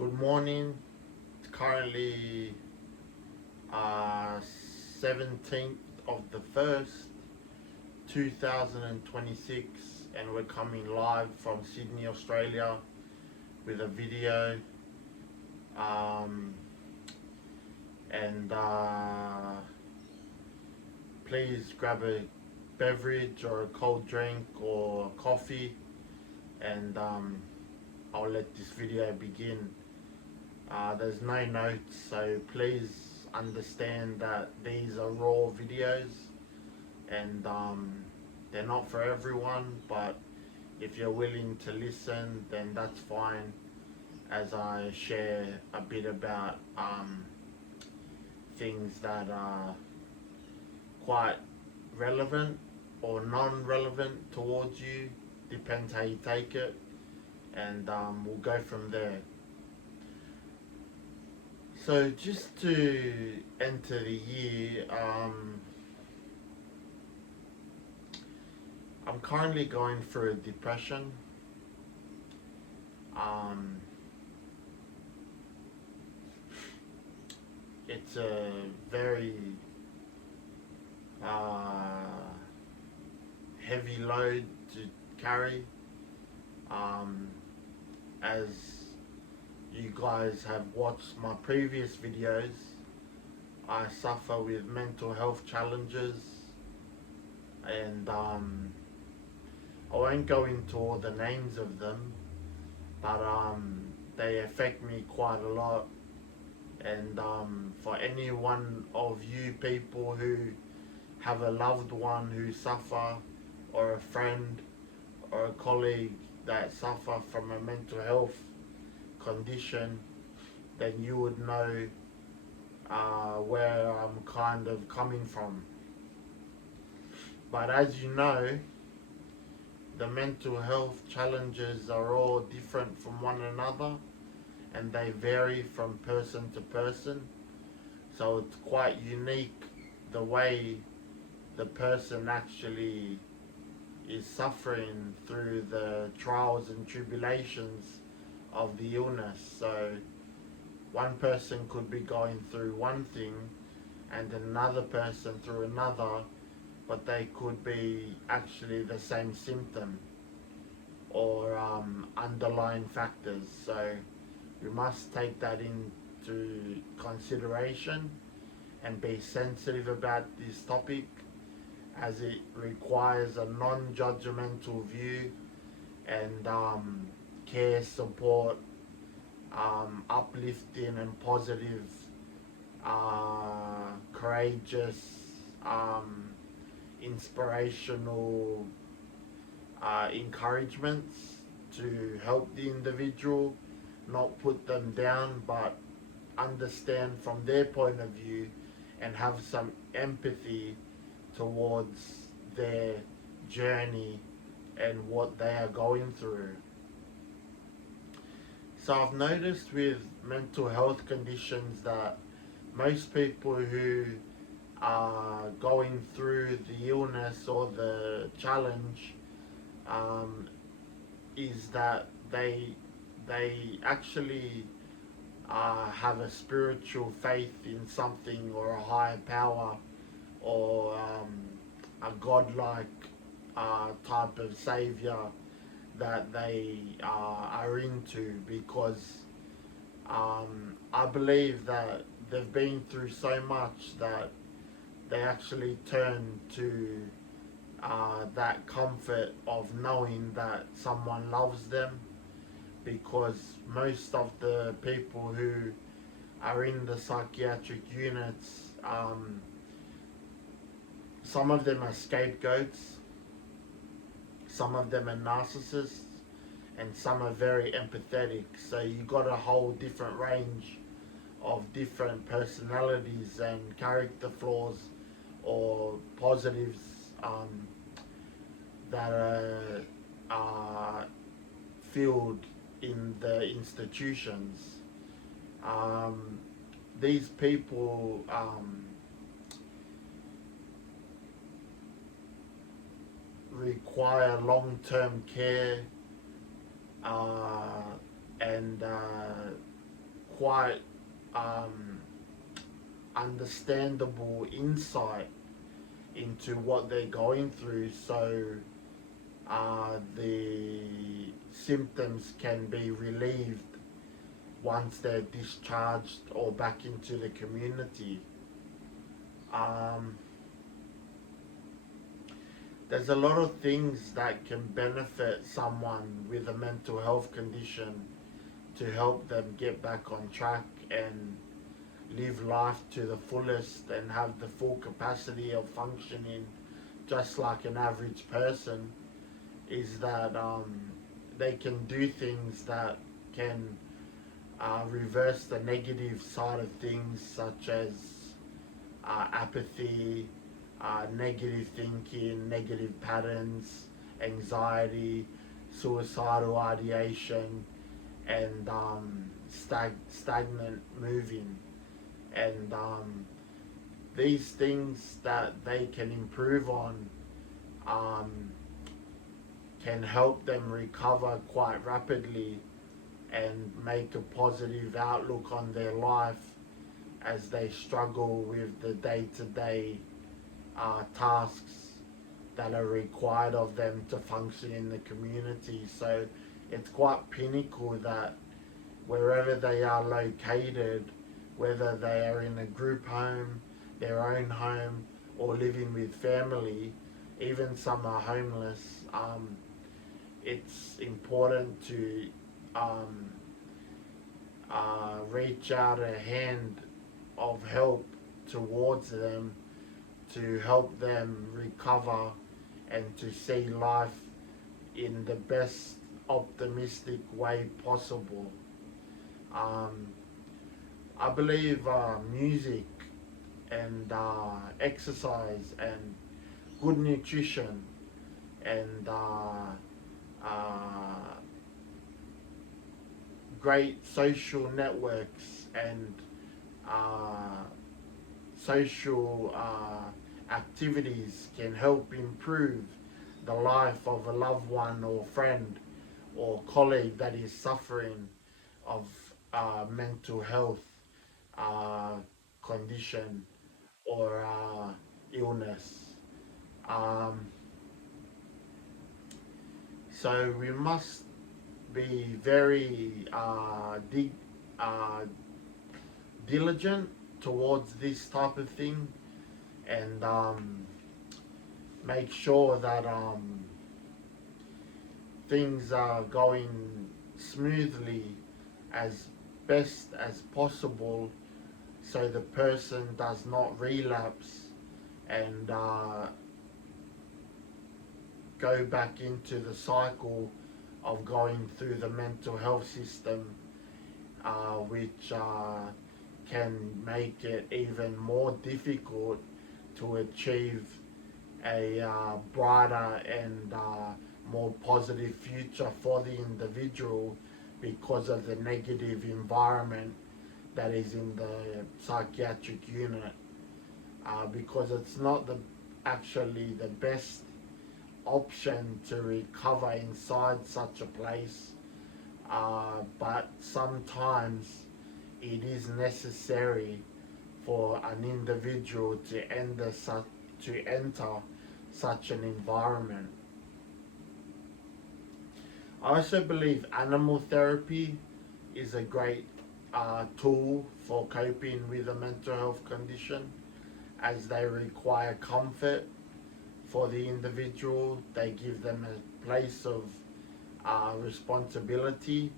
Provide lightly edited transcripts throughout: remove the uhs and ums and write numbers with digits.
Good morning. It's currently 17th of the 1st, 2026, and we're coming live from Sydney, Australia with a video. Um, and Please grab a beverage or a cold drink or coffee, and I'll let this video begin. There's no notes, so please understand that these are raw videos, and they're not for everyone, but if you're willing to listen, then that's fine, as I share a bit about things that are quite relevant or non-relevant towards you, depends how you take it, and we'll go from there. So just to enter the year, I'm currently going through a depression. Um, it's a very heavy load to carry. As you guys have watched my previous videos, I suffer with mental health challenges, and I won't go into all the names of them, but they affect me quite a lot. And for any one of you people who have a loved one who suffer, or a friend or a colleague that suffer from a mental health condition, then you would know where I'm kind of coming from. But as you know, the mental health challenges are all different from one another, and they vary from person to person. So it's quite unique the way the person actually is suffering through the trials and tribulations of the illness. So one person could be going through one thing and another person through another, but they could be actually the same symptom or underlying factors. So we must take that into consideration and be sensitive about this topic, as it requires a non-judgmental view and care, support, uplifting and positive, courageous, inspirational encouragements to help the individual, not put them down, but understand from their point of view and have some empathy towards their journey and what they are going through. So I've noticed with mental health conditions that most people who are going through the illness or the challenge is that they actually have a spiritual faith in something or a higher power, or a godlike type of savior that they are into, because I believe that they've been through so much that they actually turn to that comfort of knowing that someone loves them, because most of the people who are in the psychiatric units, some of them are scapegoats, some of them are narcissists, and some are very empathetic. So you got a whole different range of different personalities and character flaws or positives that are filled in the institutions. These people require long-term care and quite understandable insight into what they're going through, so the symptoms can be relieved once they're discharged or back into the community. There's a lot of things that can benefit someone with a mental health condition to help them get back on track and live life to the fullest and have the full capacity of functioning just like an average person, is that they can do things that can reverse the negative side of things, such as apathy, negative thinking, negative patterns, anxiety, suicidal ideation, and stagnant moving. And these things that they can improve on can help them recover quite rapidly and make a positive outlook on their life as they struggle with the day-to-day tasks that are required of them to function in the community. So it's quite pinnacle that wherever they are located, whether they are in a group home, their own home, or living with family, even some are homeless, it's important to reach out a hand of help towards them to help them recover and to see life in the best optimistic way possible. I believe music and exercise and good nutrition and great social networks and social activities can help improve the life of a loved one or friend or colleague that is suffering of mental health condition or illness. So we must be very diligent towards this type of thing, and make sure that things are going smoothly as best as possible, so the person does not relapse and go back into the cycle of going through the mental health system, which can make it even more difficult to achieve a brighter and more positive future for the individual because of the negative environment that is in the psychiatric unit, because it's not actually the best option to recover inside such a place, but sometimes it is necessary for an individual to enter such an environment. I also believe animal therapy is a great tool for coping with a mental health condition, as they require comfort for the individual. They give them a place of responsibility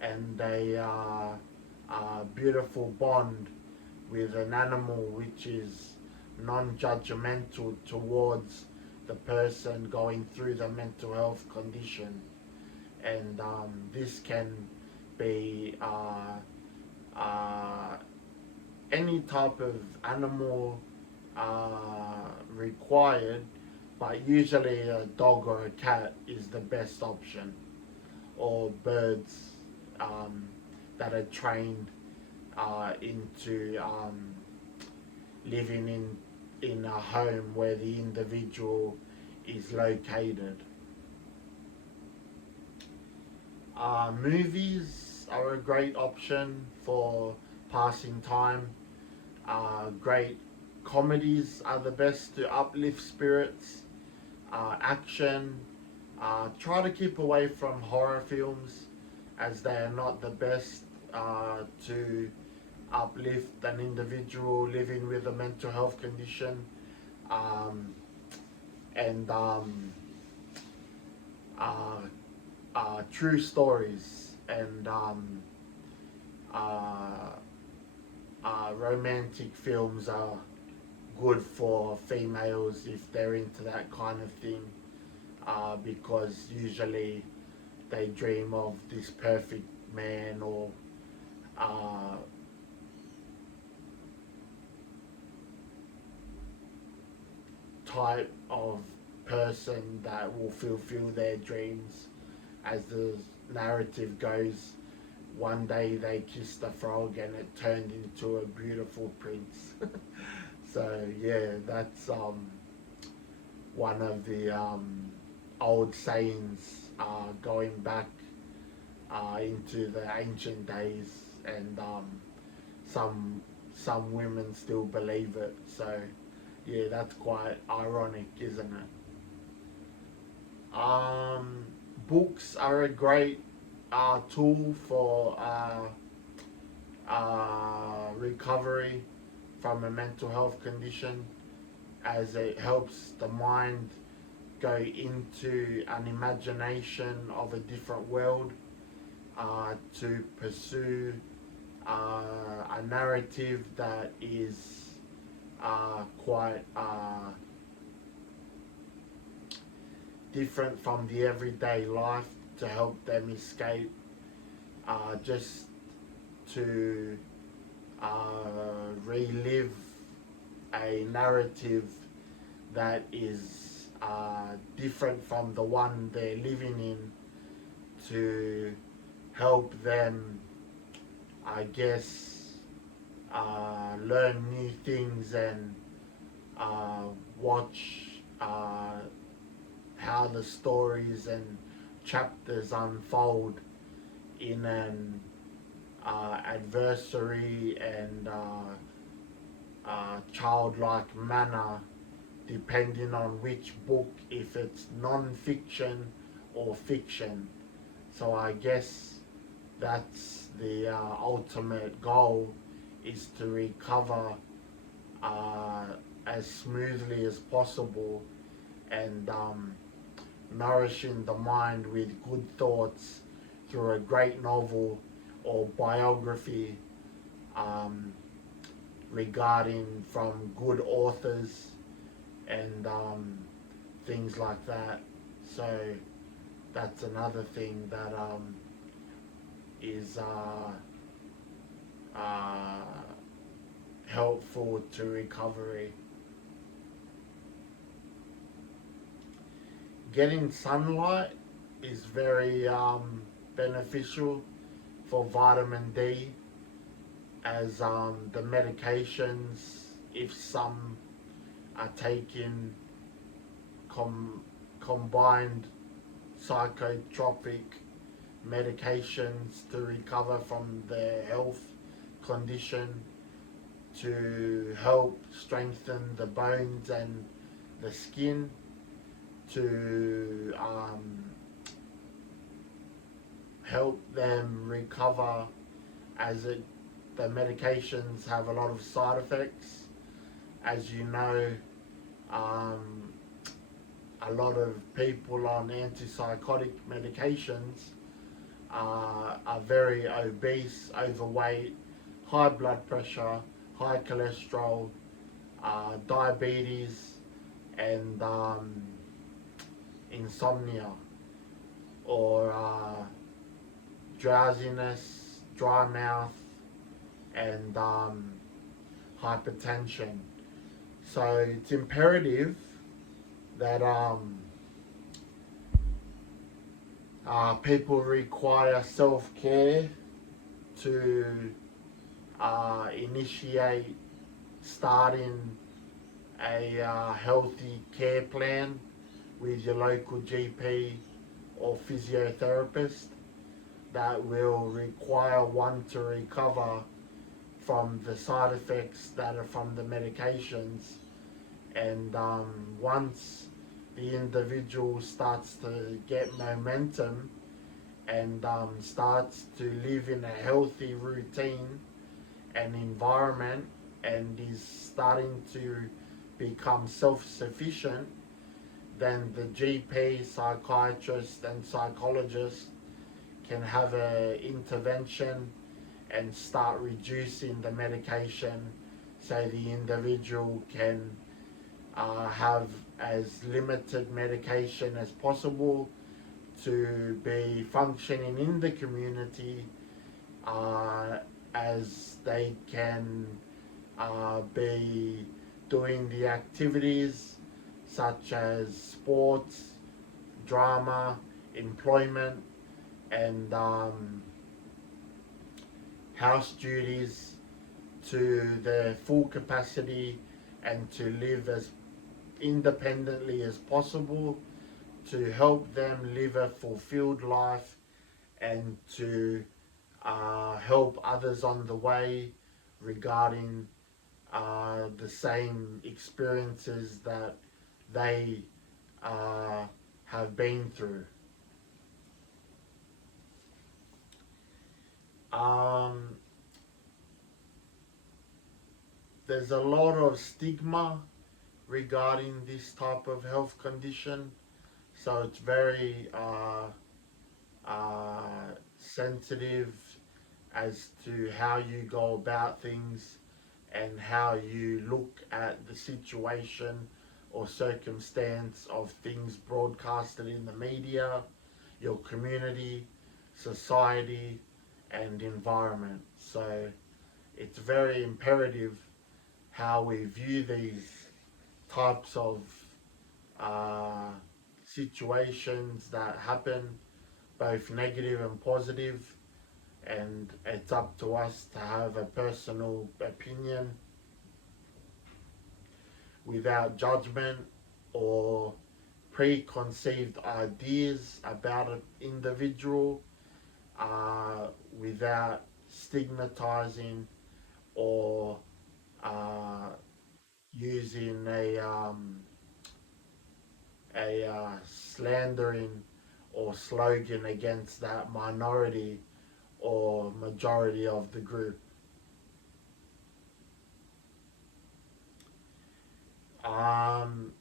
and a beautiful bond with an animal which is non-judgmental towards the person going through the mental health condition. And this can be any type of animal required, but usually a dog or a cat is the best option, or birds that are trained into living in a home where the individual is located. Movies are a great option for passing time. Great comedies are the best to uplift spirits. Action. Try to keep away from horror films as they are not the best to uplift an individual living with a mental health condition. Um, and uh, True stories and uh, romantic films are good for females if they're into that kind of thing, because usually they dream of this perfect man or uh, type of person that will fulfill their dreams. As the narrative goes, one day they kissed a frog and it turned into a beautiful prince. So yeah, that's one of the old sayings going back into the ancient days, and some some women still believe it. So yeah, that's quite ironic, isn't it? Books are a great tool for recovery from a mental health condition, as it helps the mind go into an imagination of a different world, to pursue a narrative that is quite different from the everyday life, to help them escape, just to relive a narrative that is different from the one they're living in, to help them, I guess, learn new things and watch how the stories and chapters unfold in an adversary and childlike manner, depending on which book, if it's non-fiction or fiction. So I guess that's the ultimate goal, is to recover as smoothly as possible, and nourishing the mind with good thoughts through a great novel or biography, regarding from good authors and things like that. So that's another thing that is helpful to recovery. Getting sunlight is very beneficial for vitamin D, as the medications, if some are taking combined psychotropic medications to recover from their health condition, to help strengthen the bones and the skin, to help them recover, as the medications have a lot of side effects. As you know, a lot of people on antipsychotic medications are very obese, overweight, high blood pressure, high cholesterol, diabetes, and insomnia, or drowsiness, dry mouth, and hypertension. So it's imperative that people require self-care to initiate starting a healthy care plan with your local GP or physiotherapist. that will require one to recover from the side effects that are from the medications. And once the individual starts to get momentum and starts to live in a healthy routine and environment and is starting to become self-sufficient, then the GP, psychiatrist and psychologist can have an intervention and start reducing the medication so the individual can have as limited medication as possible to be functioning in the community as they can be doing the activities such as sports, drama, employment, and house duties to their full capacity and to live as independently as possible, to help them live a fulfilled life and to help others on the way regarding the same experiences that they have been through. Um, there's a lot of stigma regarding this type of health condition, so it's very sensitive as to how you go about things and how you look at the situation or circumstance of things broadcasted in the media, your community, society, and environment. So it's very imperative how we view these types of uh, situations that happen, both negative and positive, and it's up to us to have a personal opinion without judgment or preconceived ideas about an individual, without stigmatizing or using a slandering or slogan against that minority or majority of the group. Um,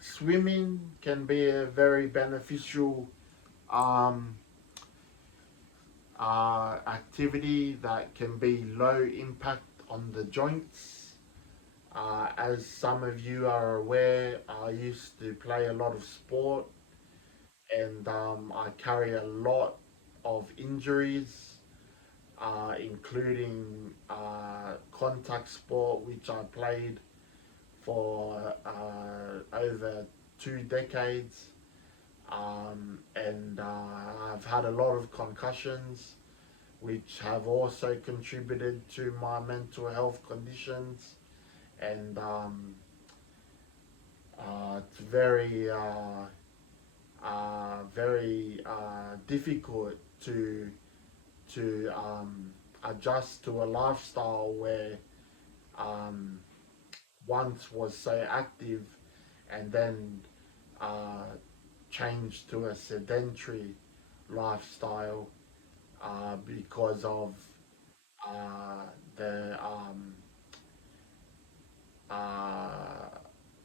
Swimming can be a very beneficial um, activity that can be low impact on the joints. As some of you are aware, I used to play a lot of sport and I carry a lot of injuries, including contact sport, which I played for over 2 decades. And I've had a lot of concussions, which have also contributed to my mental health conditions. And it's very difficult to adjust to a lifestyle where um, once was so active and then uh, changed to a sedentary lifestyle because of the uh,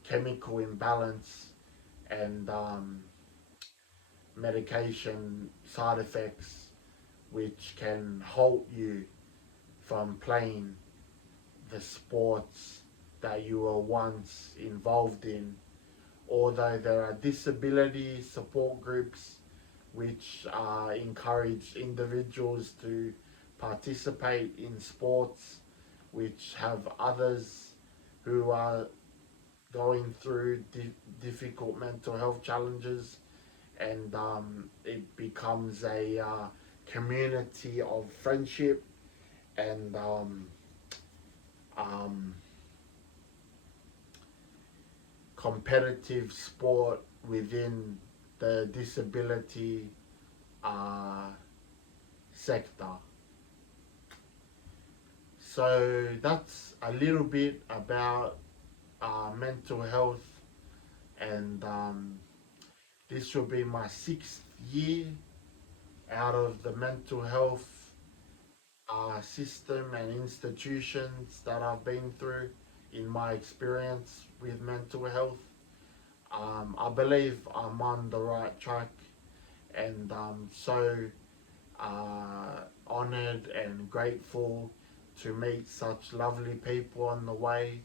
chemical imbalance and medication side effects, which can halt you from playing the sports that you were once involved in. Although there are disability support groups which encourage individuals to participate in sports, which have others who are going through difficult mental health challenges, and it becomes a community of friendship and um, competitive sport within the disability uh, sector. So that's a little bit about mental health, and this will be my 6th year out of the mental health system and institutions that I've been through in my experience with mental health. I believe I'm on the right track, and I'm so honored and grateful to meet such lovely people on the way,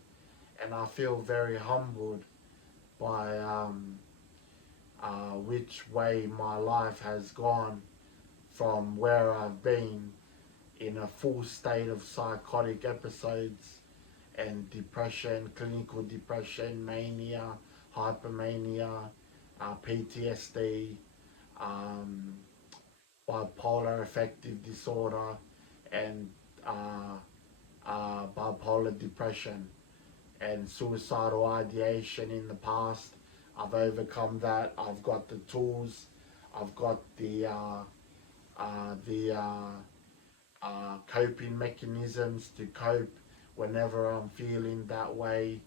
and I feel very humbled by which way my life has gone from where I've been in a full state of psychotic episodes and depression, clinical depression, mania, hypermania, PTSD, um, bipolar affective disorder, and bipolar depression, and suicidal ideation in the past. I've overcome that. I've got the tools. I've got the coping mechanisms to cope whenever I'm feeling that way.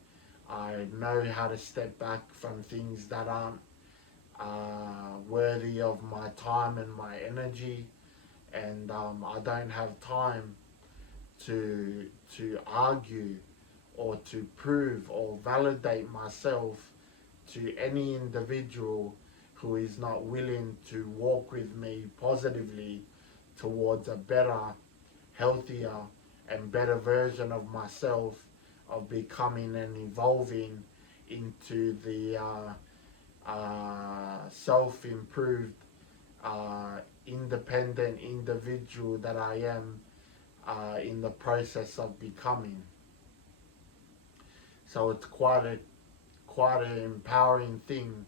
I know how to step back from things that aren't worthy of my time and my energy, and I don't have time to argue or to prove or validate myself to any individual who is not willing to walk with me positively towards a better, healthier, and better version of myself, of becoming and evolving into the self-improved, independent individual that I am in the process of becoming. So it's quite an empowering thing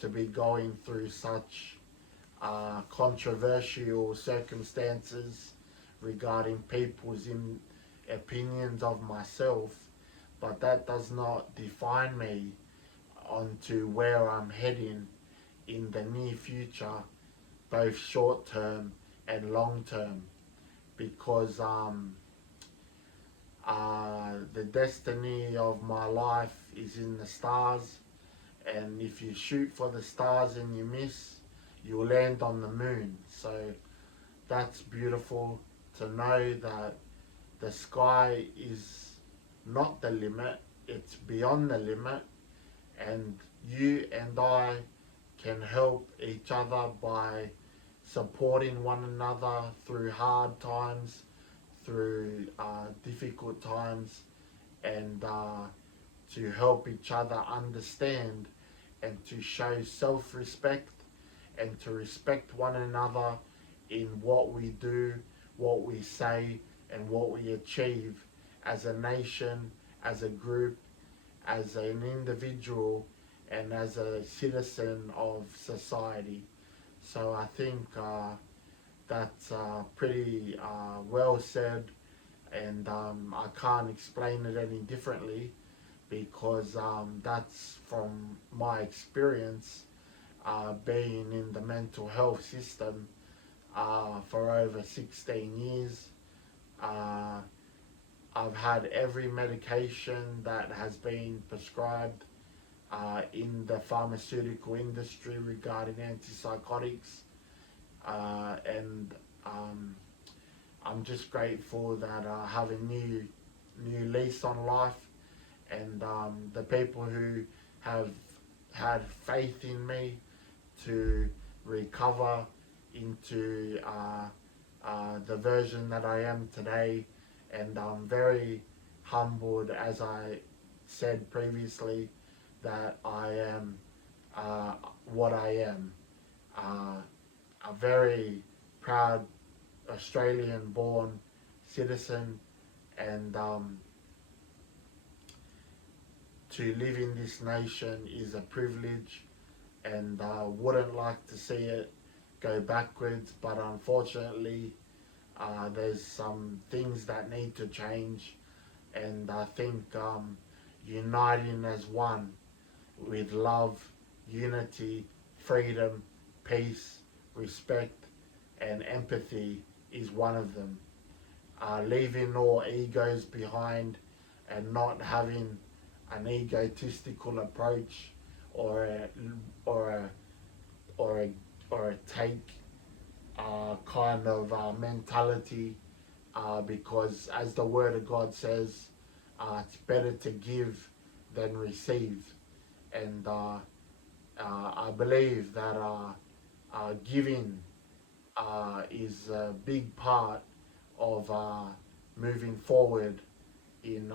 to be going through such controversial circumstances regarding people's opinions of myself, but that does not define me onto where I'm heading in the near future, both short term and long term, because the destiny of my life is in the stars, and if you shoot for the stars and you miss, you'll land on the moon. So that's beautiful to know that the sky is not the limit, it's beyond the limit, and you and I can help each other by supporting one another through hard times, through difficult times, and to help each other understand and to show self-respect and to respect one another in what we do, what we say, and what we achieve as a nation, as a group, as an individual, and as a citizen of society. So I think that's pretty well said, and I can't explain it any differently, because that's from my experience being in the mental health system for over 16 years. Uh, I've had every medication that has been prescribed in the pharmaceutical industry regarding antipsychotics, and I'm just grateful that I have a new lease on life, and the people who have had faith in me to recover into the version that I am today. And I'm very humbled, as I said previously, that I am what I am. A very proud Australian born citizen, and to live in this nation is a privilege, and I wouldn't like to see it go backwards, but unfortunately there's some things that need to change, and I think uniting as one with love, unity, freedom, peace, respect, and empathy is one of them. Leaving all egos behind and not having an egotistical approach or a or a or a or a take kind of mentality, because as the Word of God says, it's better to give than receive, and I believe that giving is a big part of moving forward in